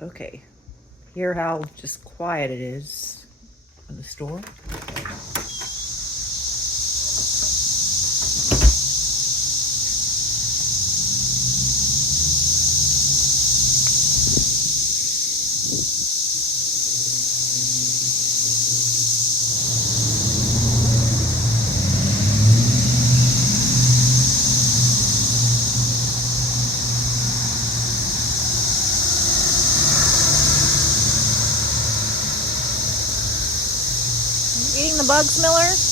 Okay, hear how just quiet it is in the store? Eating the bugs, Miller?